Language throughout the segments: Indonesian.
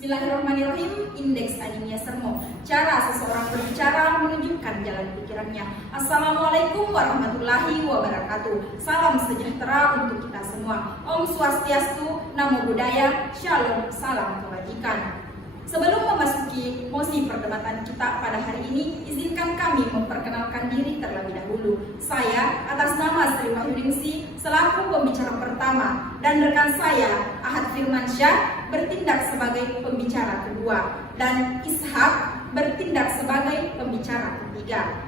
Bismillahirrahmanirrahim. Indeks anemia sermo. Cara seseorang berbicara menunjukkan jalan pikirannya. Assalamualaikum warahmatullahi wabarakatuh. Salam sejahtera untuk kita semua. Om Swastiastu, Namo Buddhaya, Shalom, salam kebajikan. Sebelum memasuki mosi perdebatan kita pada hari ini, izinkan kami memperkenalkan diri terlebih dahulu. Saya atas nama Sri Wahyuningsi selaku pembicara pertama dan rekan saya Ahad Firmansyah bertindak sebagai pembicara kedua dan Ishak bertindak sebagai pembicara ketiga.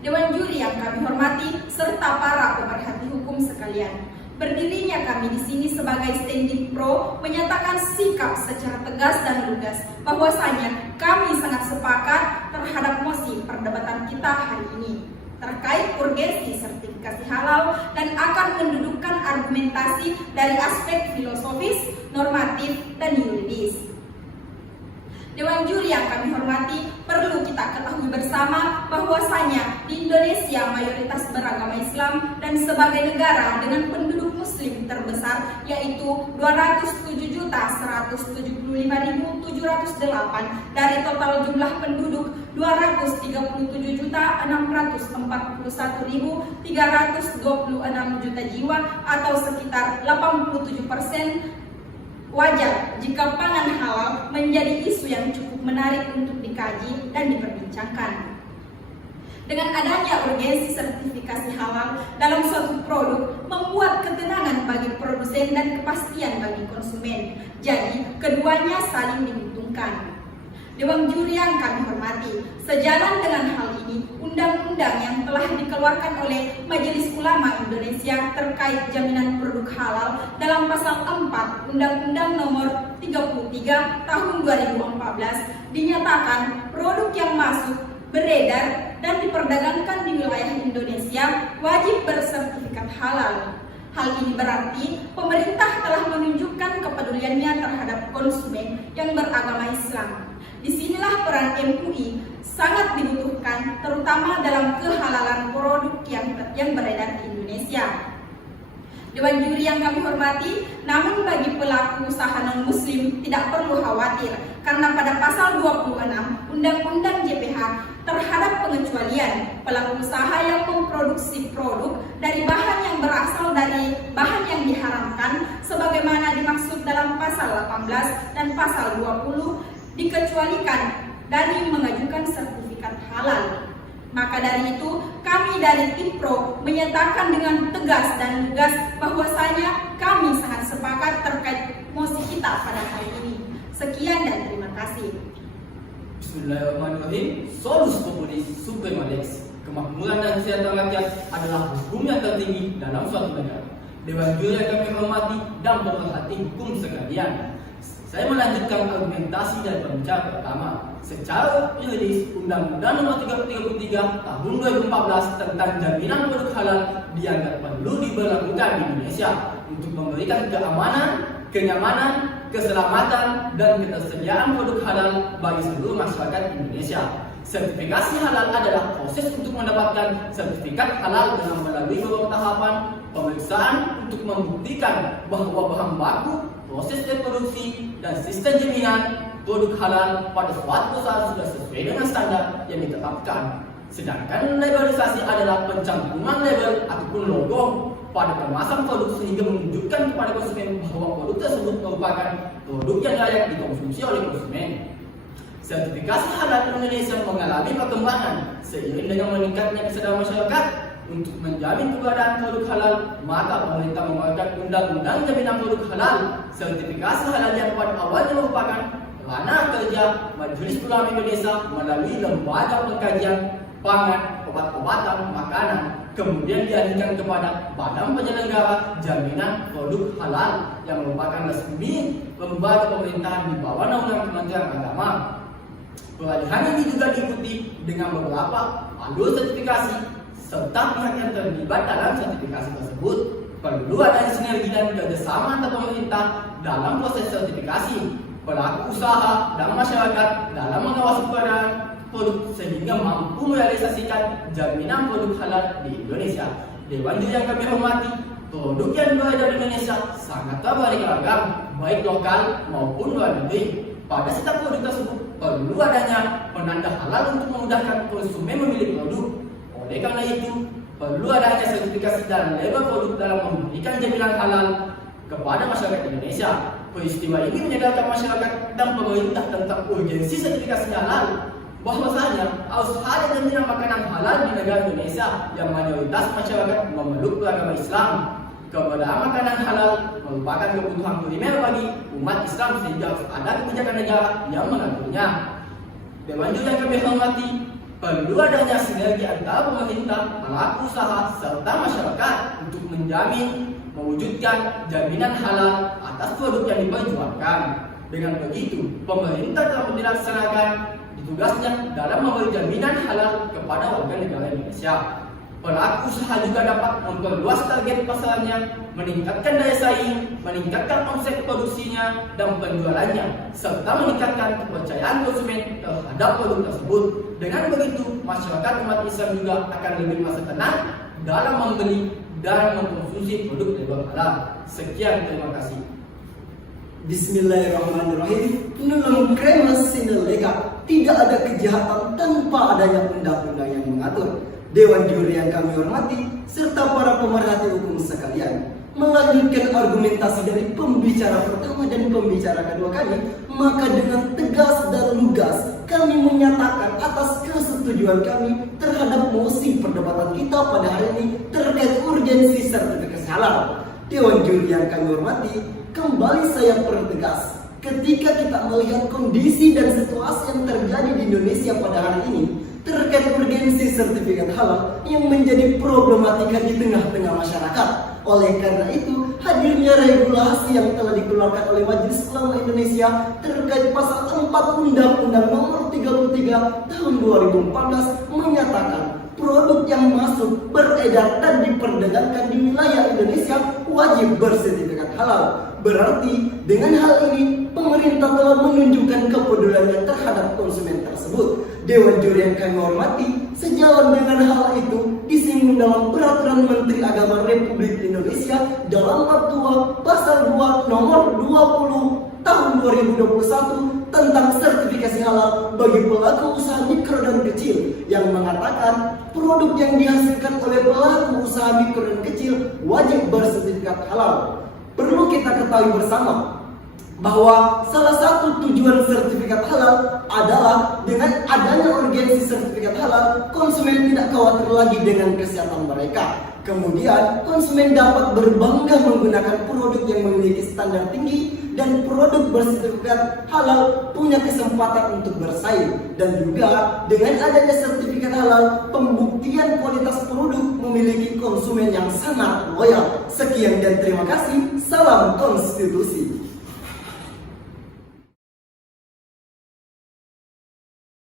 Dewan juri yang kami hormati serta para pemerhati hukum sekalian. Berdirinya kami di sini sebagai standing pro menyatakan sikap secara tegas dan lugas bahwasanya kami sangat sepakat terhadap mosi perdebatan kita hari ini terkait urgensi sertifikasi halal dan akan mendudukkan argumentasi dari aspek filosofis, normatif, dan yuridis. Dewan juri yang kami hormati, perlu kita ketahui bersama bahwasanya di Indonesia mayoritas beragama Islam dan sebagai negara dengan penduduk muslim terbesar yaitu 207.175.708 dari total jumlah penduduk 237.641.326 juta jiwa atau sekitar 87%. Wajar jika pangan halal menjadi isu yang cukup menarik untuk dikaji dan diperbincangkan. Dengan adanya urgensi sertifikasi halal dalam suatu produk membuat ketenangan bagi produsen dan kepastian bagi konsumen. Jadi, keduanya saling diuntungkan. Dewan juri yang kami hormati, sejalan dengan hal ini, undang-undang yang telah dikeluarkan oleh Majelis Ulama Indonesia terkait jaminan produk halal dalam pasal 4 Undang-Undang Nomor 33 Tahun 2014 dinyatakan produk yang masuk, beredar, dan diperdagangkan di wilayah Indonesia wajib bersertifikat halal. Hal ini berarti pemerintah telah menunjukkan kepeduliannya terhadap konsumen yang beragama Islam. Disinilah peran MUI sangat dibutuhkan, terutama dalam kehalalan produk yang beredar di Indonesia. Dewan juri yang kami hormati, namun bagi pelaku usaha non-muslim tidak perlu khawatir, karena pada pasal 26 Undang-Undang JPH terhadap pengecualian pelaku usaha yang memproduksi produk dari bahan yang berasal dari bahan yang diharamkan sebagaimana dimaksud dalam pasal 18 dan pasal 20 dikecualikan dari mengajukan sertifikat halal. Maka dari itu, kami dari tim pro menyatakan dengan tegas dan lugas bahwasanya kami sangat sepakat terkait mosi kita pada hari ini. Sekian dan terima kasih. Bismillahirrahmanirrahim. Solus Populis Suprema Lex. Kemakmuran dan kesejahteraan rakyat adalah hukum yang tertinggi dalam suatu negara. Dewan juri yang kami hormati dan pemerhati hukum sekalian, saya melanjutkan argumentasi dari pembicara pertama. Secara yuridis, Undang-Undang Nomor 33 Tahun 2014 tentang jaminan produk halal dianggap perlu diberlakukan di Indonesia untuk memberikan keamanan, kenyamanan, keselamatan, dan ketersediaan produk halal bagi seluruh masyarakat Indonesia. Sertifikasi halal adalah proses untuk mendapatkan sertifikat halal dengan melalui beberapa tahapan pemeriksaan untuk membuktikan bahwa bahan baku, proses reproduksi, dan sistem jaminan produk halal pada suatu perusahaan sudah sesuai dengan standar yang ditetapkan. Sedangkan labelisasi adalah pencantuman label ataupun logo pada kemasan produk sehingga menunjukkan kepada konsumen bahwa produk tersebut merupakan produk yang layak dikonsumsi oleh konsumen. Sertifikasi halal Indonesia mengalami perkembangan seiring dengan meningkatnya kesadaran masyarakat untuk menjamin keberadaan produk halal, maka pemerintah mengeluarkan Undang-Undang Jaminan Produk Halal. Sertifikasi halal yang pada awalnya merupakan ranah kerja Majelis Ulama Indonesia melalui Lembaga Pengkajian Pangan, Obat-obatan, Makanan, kemudian dialihkan kepada Badan Penyelenggara Jaminan Produk Halal yang merupakan resmi lembaga pemerintahan di bawah naungan Kementerian Agama. Peralihan ini juga diikuti dengan beberapa alur sertifikasi serta pihak yang terlibat dalam sertifikasi tersebut. Perlu adanya sinergi dan kerjasama antar pemerintah dalam proses sertifikasi, pelaku usaha, dan masyarakat dalam mengawasi peredaran produk sehingga mampu merealisasikan jaminan produk halal di Indonesia. Dewan juri yang kami hormati, produk yang beredar di Indonesia sangat beraneka ragam, baik lokal maupun luar negeri. Pada setiap produk tersebut perlu adanya penanda halal untuk memudahkan konsumen memilih produk. Oleh karena itu, perlu adanya sertifikasi dan label produk dalam memberikan jaminan halal kepada masyarakat Indonesia. Peristiwa ini menyadarkan masyarakat dan pemerintah tentang urgensi sertifikasi halal. Bahwasanya harus ada jaminan makanan halal di negara Indonesia yang mayoritas masyarakat memeluk beragama Islam. Keberadaan makanan halal merupakan kebutuhan primer bagi umat Islam sehingga harus ada kebijakan negara yang mengaturnya. Dewan Juri yang kami hormati, perlu adanya sinergi antara pemerintah, pelaku usaha, serta masyarakat untuk menjamin mewujudkan jaminan halal atas produk yang diperjualkan. Dengan begitu, pemerintah telah melaksanakan tugasnya dalam memberi jaminan halal kepada warga negara Indonesia. Pelaku usaha juga dapat memperluas target pasarnya, meningkatkan daya saing, meningkatkan omset produksinya dan penjualannya, serta meningkatkan kepercayaan konsumen terhadap produk tersebut. Dengan begitu, masyarakat umat Islam juga akan lebih merasa tenang dalam membeli dan mengkonsumsi produk legal halal. Sekian, terima kasih. Bismillahirrahmanirrahim. Menurut Kremas Sinelega, tidak ada kejahatan tanpa adanya undang-undang yang mengatur. Dewan Juri yang kami hormati, serta para pemerhati hukum sekalian, melanjutkan argumentasi dari pembicara pertama dan pembicara kedua kami, maka dengan tegas dan lugas kami menyatakan atas kesetujuan kami terhadap mosi perdebatan kita pada hari ini terkait urgensi sertifikasi halal. Dewan Juri yang kami hormati, kembali saya pertegas, ketika kita melihat kondisi dan situasi yang terjadi di Indonesia pada hari ini terkait urgensi sertifikat halal yang menjadi problematika di tengah-tengah masyarakat. Oleh karena itu, hadirnya regulasi yang telah dikeluarkan oleh Majelis Ulama Indonesia terkait pasal 4 Undang-Undang Nomor 33 Tahun 2014 menyatakan produk yang masuk, beredar dan diperdagangkan di wilayah Indonesia wajib bersertifikat halal. Berarti dengan hal ini pemerintah telah menunjukkan kepeduliannya terhadap konsumen tersebut. Dewan Juri yang kami hormati, sejalan dengan hal itu disinggung dalam Peraturan Menteri Agama Republik Indonesia dalam Fatwa Pasal 2 Nomor 20 Tahun 2021 tentang sertifikasi halal bagi pelaku usaha mikro dan kecil yang mengatakan produk yang dihasilkan oleh pelaku usaha mikro dan kecil wajib bersertifikat halal. Perlu kita ketahui bersama bahwa salah satu tujuan sertifikat halal adalah dengan adanya urgensi sertifikat halal, konsumen tidak khawatir lagi dengan kesehatan mereka. Kemudian konsumen dapat berbangga menggunakan produk yang memiliki standar tinggi dan produk bersertifikat halal punya kesempatan untuk bersaing. Dan juga dengan adanya sertifikat halal, pembuktian kualitas produk memiliki konsumen yang sangat loyal. Sekian dan terima kasih. Salam konstitusi.